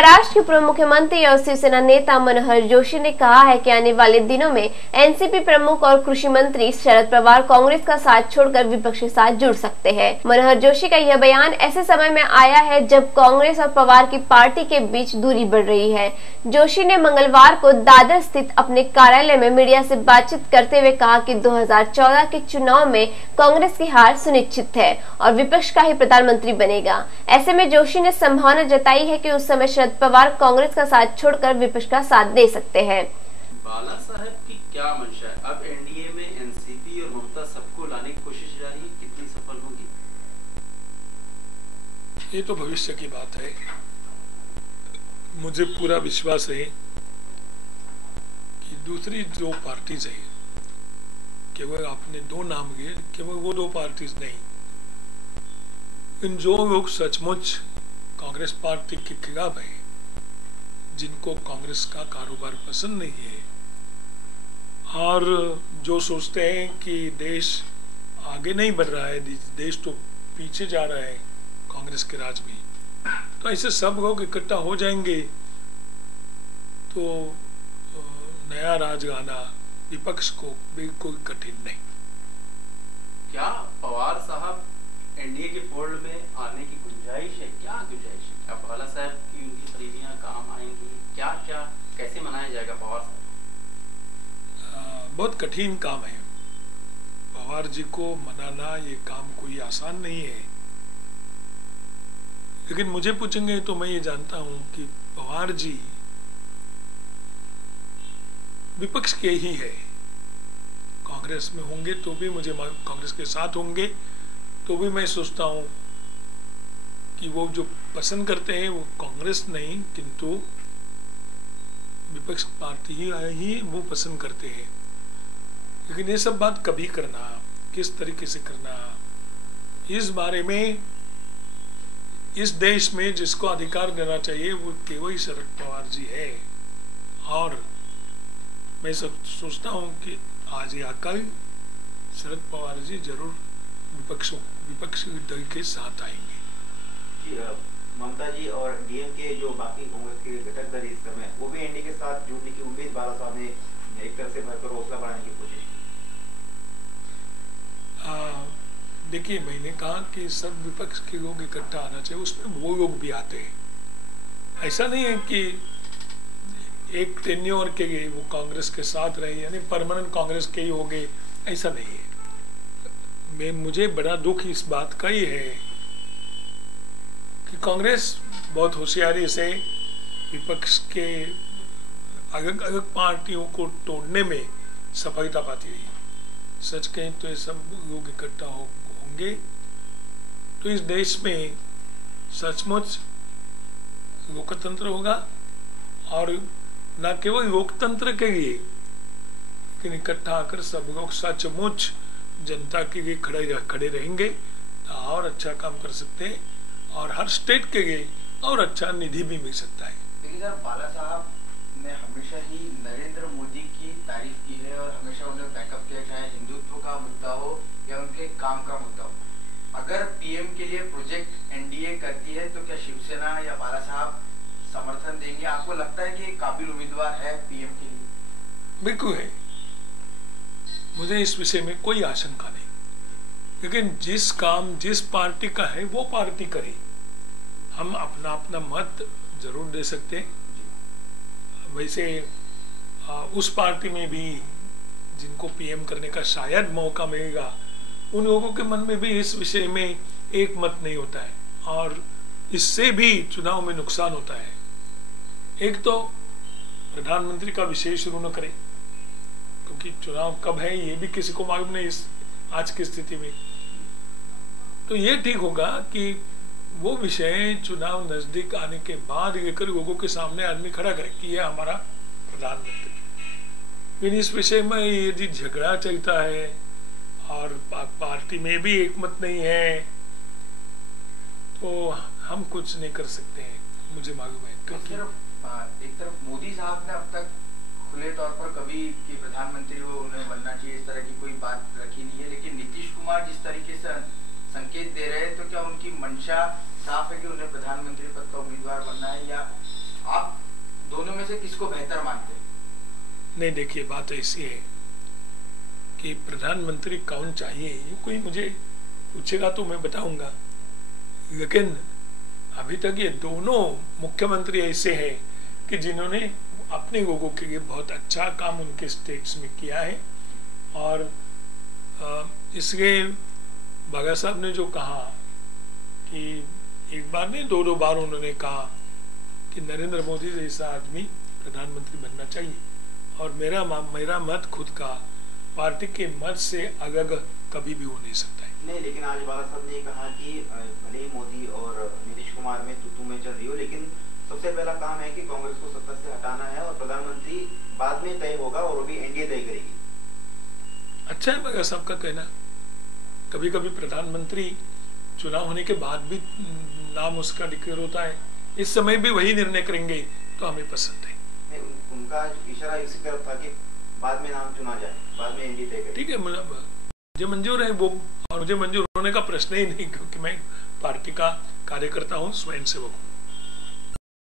महाराष्ट्र के पूर्व मुख्यमंत्री और शिवसेना नेता मनोहर जोशी ने कहा है कि आने वाले दिनों में एनसीपी प्रमुख और कृषि मंत्री शरद पवार कांग्रेस का साथ छोड़कर विपक्ष के साथ जुड़ सकते हैं। मनोहर जोशी का यह बयान ऐसे समय में आया है जब कांग्रेस और पवार की पार्टी के बीच दूरी बढ़ रही है। जोशी ने मंगलवार को दादर स्थित अपने कार्यालय में मीडिया से बातचीत करते हुए कहा कि 2014 के चुनाव में कांग्रेस की हार सुनिश्चित है और विपक्ष का ही प्रधानमंत्री बनेगा। ऐसे में जोशी ने संभावना जताई है कि उस समय शरद पवार कांग्रेस का साथ छोड़कर विपक्ष का साथ दे सकते हैं। बाला साहब की क्या मंशा है? अब एनडीए में एनसीपी और ममता सबको लाने की कोशिश जारी है, कितनी सफल होगी? ये तो भविष्य की बात है। मुझे पूरा विश्वास है कि दूसरी जो पार्टीज है, केवल आपने दो नाम लिए, केवल वो दो पार्टीज नहीं, इन जो लोग सचमुच कांग्रेस पार्टी के खिलाफ है, जिनको कांग्रेस का कारोबार पसंद नहीं है और जो सोचते हैं कि देश आगे नहीं बढ़ रहा है, देश तो पीछे जा रहा है कांग्रेस के राज में, तो ऐसे सब लोग इकट्ठा हो जाएंगे तो नया राज गाना विपक्ष को बिल्कुल कठिन नहीं। क्या पवार साहब एनडीए के फोल्ड में आने की गुंजाइश है? क्या गुंजाइश है? क्या बाला साहब की उनकी खरीदियां काम आएंगी? क्या क्या कैसे मनाया जाएगा पवार साहब? बहुत कठिन काम है। पवार जी को मनाना ये काम कोई आसान नहीं है, लेकिन मुझे पूछेंगे तो मैं ये जानता हूं कि पवार जी विपक्ष के ही है। कांग्रेस में होंगे तो भी मुझे कांग्रेस के साथ होंगे तो भी मैं सोचता हूं कि वो जो पसंद करते हैं वो कांग्रेस नहीं किंतु विपक्ष पार्टी ही वो पसंद करते हैं। लेकिन ये सब बात कभी करना, किस तरीके से करना, इस बारे में इस देश में जिसको अधिकार देना चाहिए वो केवल शरद पवार जी है। और मैं सोचता हूं कि आज या कल शरद पवार जी जरूर विपक्ष दल के साथ आएंगे। ममता जी और डीएमके जो बाकी कांग्रेस के घटक दल इस समय वो भी एनडीए के साथ जुड़ने की उम्मीद बाला साहब ने एक तरह से भरकर हौसला बढ़ाने की कोशिश की। देखिए, मैंने कहा कि सब विपक्ष के लोग इकट्ठा आना चाहिए, उसमें वो लोग भी आते हैं। ऐसा नहीं है कि एक टेन्योर के लिए वो कांग्रेस के साथ रहे यानी परमानेंट कांग्रेस के ही हो गए, ऐसा नहीं है। मुझे बड़ा दुख इस बात का ही है कि कांग्रेस बहुत होशियारी से विपक्ष के अलग अलग पार्टियों को तोड़ने में सफलता पाती रही। सच कहें तो ये सब लोग इकट्ठा होंगे तो इस देश में सचमुच लोकतंत्र होगा और न केवल लोकतंत्र के लिए लेकिन इकट्ठा आकर सब लोग सचमुच जनता के लिए खड़े रहेंगे तो और अच्छा काम कर सकते हैं और हर स्टेट के लिए और अच्छा निधि भी मिल सकता है। लेकिन सर, बाला साहब ने हमेशा ही नरेंद्र मोदी की तारीफ की है और हमेशा उन्हें बैकअप किया, चाहे हिंदुत्व का मुद्दा हो या उनके काम का मुद्दा हो। अगर पीएम के लिए प्रोजेक्ट एनडीए करती है तो क्या शिवसेना या बाला साहब समर्थन देंगे? आपको लगता है कि काबिल उम्मीदवार है पीएम के लिए? बिल्कुल है, मुझे इस विषय में कोई आशंका नहीं। लेकिन जिस काम जिस पार्टी का है वो पार्टी करे, हम अपना अपना मत जरूर दे सकते हैं। वैसे उस पार्टी में भी जिनको पीएम करने का शायद मौका मिलेगा, उन लोगों के मन में भी इस विषय में एक मत नहीं होता है और इससे भी चुनाव में नुकसान होता है। एक तो प्रधानमंत्री का विषय शुरू न करें क्योंकि चुनाव कब है ये भी किसी को मालूम नहीं इस आज की स्थिति में। तो ये ठीक होगा कि वो विषय चुनाव नजदीक आने के बाद लेकर लोगों के सामने आदमी खड़ा करे कि ये हमारा प्रधानमंत्री। लेकिन इस विषय में यदि झगड़ा चलता है और पार्टी में भी एकमत नहीं है तो हम कुछ नहीं कर सकते हैं, मुझे मालूम है। क्योंकि एक तरफ मोदी साहब ने अब तक खुले तौर पर कभी कि प्रधानमंत्री वो उन्हें बनना चाहिए इस तरह की कोई बात रखी नहीं है, लेकिन नीतीश कुमार जिस तरीके से संकेत दे रहे हैं तो क्या उनकी मंशा साफ है कि उन्हें प्रधानमंत्री पद का उम्मीदवार बनना है या में से किसको बेहतर मानते हैं? नहीं, देखिए बात ऐसी है कि प्रधानमंत्री कौन चाहिए, ये कोई मुझे पूछेगा तो मैं बताऊंगा, लेकिन अभी तक ये दोनों मुख्यमंत्री ऐसे हैं कि जिन्होंने अपने लोगों के लिए बहुत अच्छा काम उनके स्टेट्स में किया है। और इसलिए बागा साहब ने जो कहा कि एक बार नहीं 2-2 बार उन्होंने कहा कि नरेंद्र मोदी जैसा आदमी प्रधानमंत्री बनना चाहिए, और मेरा मत खुद का पार्टी के मत से अलग कभी भी हो नहीं सकता है। नहीं, लेकिन आज बाला साहब ने कहा कि भले ही मोदी और नीतीश कुमार में तू में चल रही हो, लेकिन सबसे पहला काम है कि कांग्रेस को सत्ता से हटाना है और प्रधानमंत्री बाद में तय होगा और वो भी एनडीए तय करेगी। अच्छा है बागा साहब का कहना। कभी कभी प्रधानमंत्री चुनाव होने के बाद भी नाम उसका डिक्लेयर होता है, इस समय भी वही निर्णय करेंगे तो हमें पसंद है। उनका इशारा इसी तरफ था कि बाद में नाम चुना जाए, बाद में एनडीए तय करेगी। ठीक है, मुझे मंजूर है वो, और मुझे मंजूर होने का प्रश्न ही नहीं, क्योंकि मैं पार्टी का कार्यकर्ता हूँ, स्वयं सेवक हूँ।